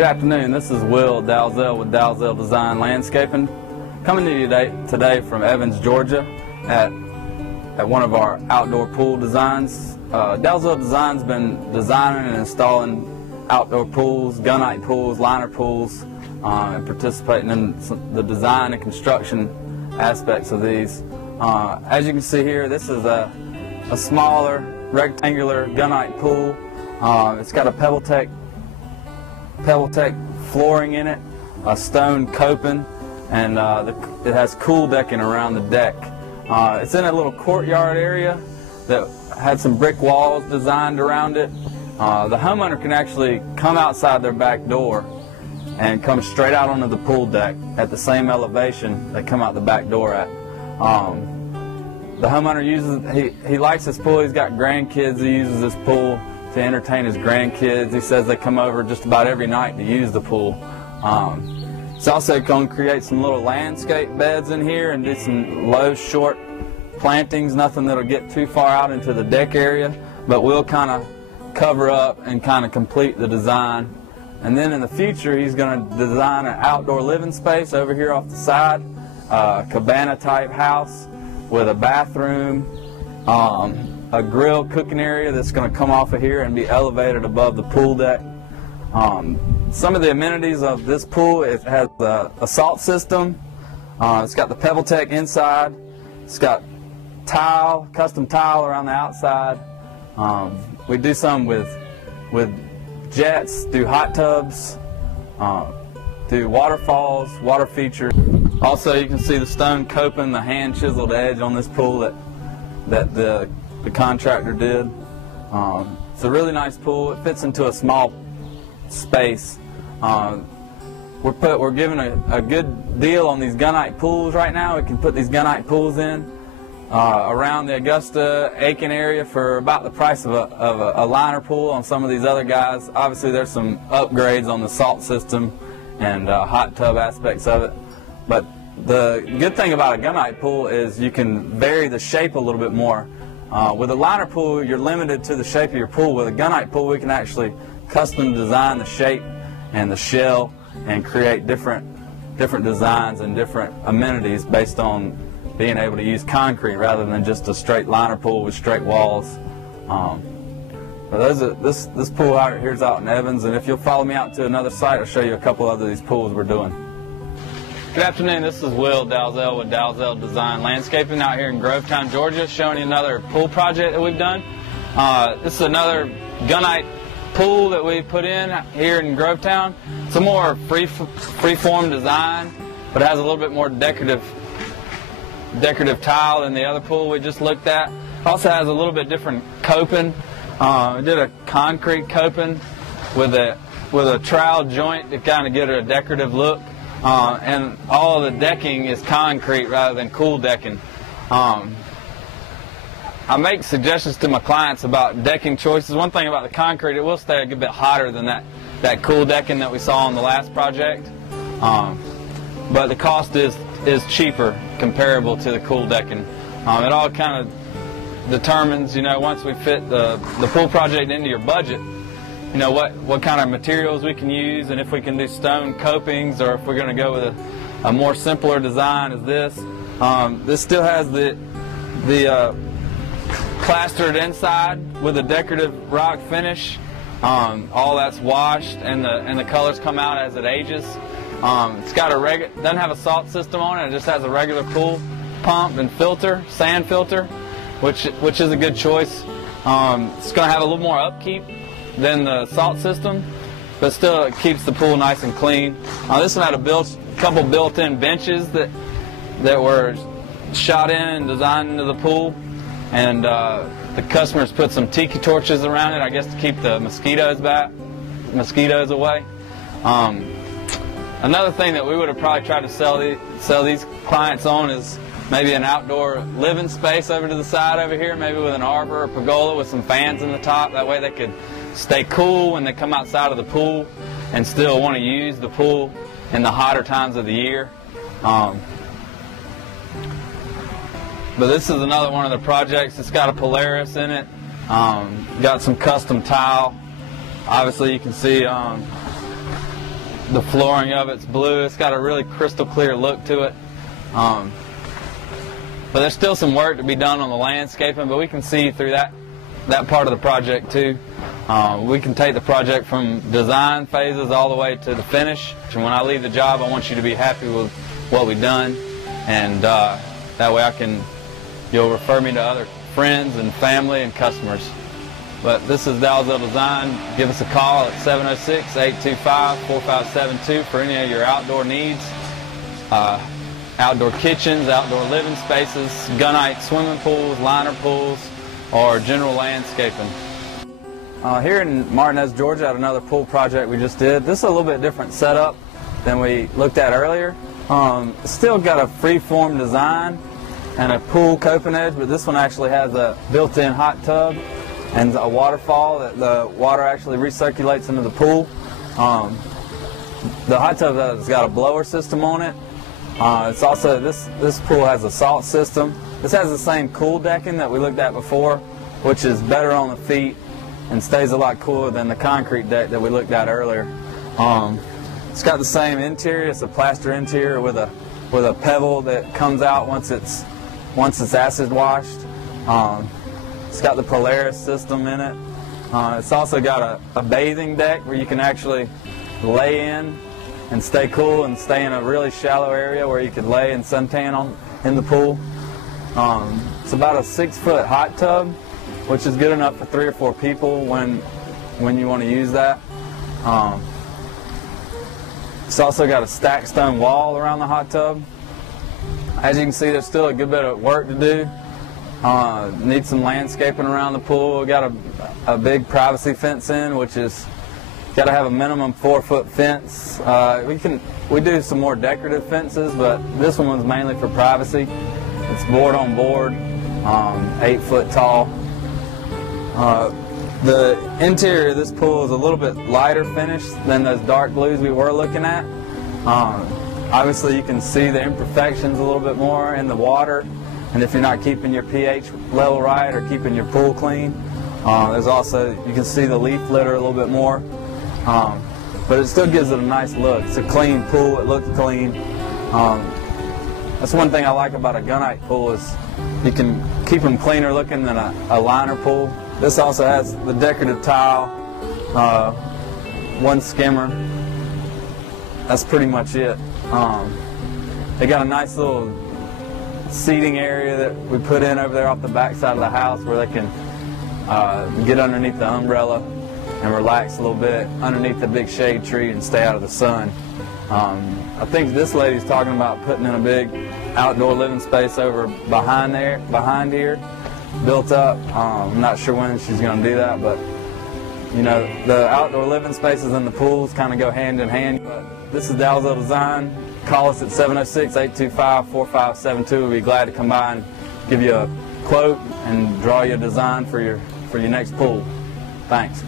Good afternoon, this is Will Dalzell with Dalzell Design Landscaping, coming to you today from Evans, Georgia at one of our outdoor pool designs. Dalzell Design's been designing and installing outdoor pools, gunite pools, liner pools, and participating in the design and construction aspects of these. As you can see here, this is a smaller rectangular gunite pool. It's got a PebbleTech flooring in it, a stone coping, and it has cool decking around the deck. It's in a little courtyard area that had some brick walls designed around it. The homeowner can actually come outside their back door and come straight out onto the pool deck at the same elevation they come out the back door at. The homeowner he likes this pool. He's got grandkids. He uses this pool to entertain his grandkids. He says they come over just about every night to use the pool. It's also going to create some little landscape beds in here and do some low, short plantings, nothing that'll get too far out into the deck area, but we'll kind of cover up and kind of complete the design. And then in the future, he's going to design an outdoor living space over here off the side, cabana type house with a bathroom, a grill cooking area that's going to come off of here and be elevated above the pool deck. Some of the amenities of this pool, it has a salt system. It's got the PebbleTech inside. It's got tile, custom tile around the outside. We do some with jets, do hot tubs, do waterfalls, water features. Also, you can see the stone coping, the hand chiseled edge on this pool that the contractor did. It's a really nice pool. It fits into a small space. We're giving a good deal on these gunite pools right now. We can put these gunite pools in around the Augusta, Aiken area for about the price of a liner pool on some of these other guys. Obviously, there's some upgrades on the salt system and hot tub aspects of it. But the good thing about a gunite pool is you can vary the shape a little bit more. With a liner pool, you're limited to the shape of your pool. With a gunite pool, we can actually custom design the shape and the shell and create different designs and different amenities based on being able to use concrete rather than just a straight liner pool with straight walls. This pool out here is out in Evans, and if you'll follow me out to another site, I'll show you a couple other of these pools we're doing. Good afternoon, this is Will Dalzell with Dalzell Design Landscaping out here in Grovetown, Georgia, showing you another pool project that we've done. This is another gunite pool that we put in here in Grovetown. It's a more free-form design, but it has a little bit more decorative tile than the other pool we just looked at. It also has a little bit different coping. We did a concrete coping with a trowel joint to kind of get a decorative look. And all of the decking is concrete rather than cool decking. I make suggestions to my clients about decking choices. One thing about the concrete, it will stay a good bit hotter than that cool decking that we saw on the last project. But the cost is cheaper comparable to the cool decking. It all kind of determines, once we fit the pool project into your budget, what kind of materials we can use, and if we can do stone copings or if we're going to go with a more simpler design as this. This still has the plastered inside with a decorative rock finish. All that's washed and the colors come out as it ages. It's got doesn't have a salt system on it. It just has a regular pool pump and filter, sand filter, which is a good choice. It's going to have a little more upkeep than the salt system, but still it keeps the pool nice and clean. This one had a couple built-in benches that were shot in and designed into the pool, and the customers put some tiki torches around it, I guess to keep the mosquitoes away. Another thing that we would have probably tried to sell these clients on is maybe an outdoor living space over to the side over here, maybe with an arbor or pergola with some fans in the top. That way they could stay cool when they come outside of the pool and still want to use the pool in the hotter times of the year. But this is another one of the projects. It's got a Polaris in it. Got some custom tile. Obviously you can see the flooring of it's blue. It's got a really crystal clear look to it. But there's still some work to be done on the landscaping, but we can see through that part of the project too. We can take the project from design phases all the way to the finish. And when I leave the job, I want you to be happy with what we've done, and that way you'll refer me to other friends and family and customers. But this is Dalzell Design. Give us a call at 706-825-4572 for any of your outdoor needs. Outdoor kitchens, outdoor living spaces, gunite swimming pools, liner pools, or general landscaping. Here in Martinez, Georgia, at another pool project we just did. This is a little bit different setup than we looked at earlier. Still got a free-form design and a pool coping edge, but this one actually has a built-in hot tub and a waterfall that the water actually recirculates into the pool. The hot tub has got a blower system on it. It's also, this pool has a salt system. This has the same cool decking that we looked at before, which is better on the feet and stays a lot cooler than the concrete deck that we looked at earlier. It's got the same interior. It's a plaster interior with a pebble that comes out once it's acid washed. It's got the Polaris system in it. It's also got a bathing deck where you can actually lay in and stay cool and stay in a really shallow area where you could lay and suntan in the pool. It's about a 6-foot hot tub, which is good enough for 3 or 4 people when you want to use that. It's also got a stacked stone wall around the hot tub. As you can see, there's still a good bit of work to do. Need some landscaping around the pool. We got a big privacy fence in, which is got to have a minimum 4-foot fence. We do some more decorative fences, but this one was mainly for privacy. It's board on board, 8 foot tall. The interior of this pool is a little bit lighter finish than those dark blues we were looking at. Obviously you can see the imperfections a little bit more in the water, and if you're not keeping your pH level right or keeping your pool clean. There's also, you can see the leaf litter a little bit more. But it still gives it a nice look. It's a clean pool, it looks clean. That's one thing I like about a gunite pool, is you can keep them cleaner looking than a liner pool. This also has the decorative tile, 1 skimmer. That's pretty much it. They got a nice little seating area that we put in over there off the back side of the house where they can get underneath the umbrella and relax a little bit underneath the big shade tree and stay out of the sun. I think this lady's talking about putting in a big outdoor living space over behind here, built up. I'm not sure when she's going to do that, but you know, the outdoor living spaces and the pools kind of go hand in hand. But this is Dalzell Design. Call us at 706-825-4572. We'll be glad to come by and give you a quote and draw you a design for your next pool. Thanks.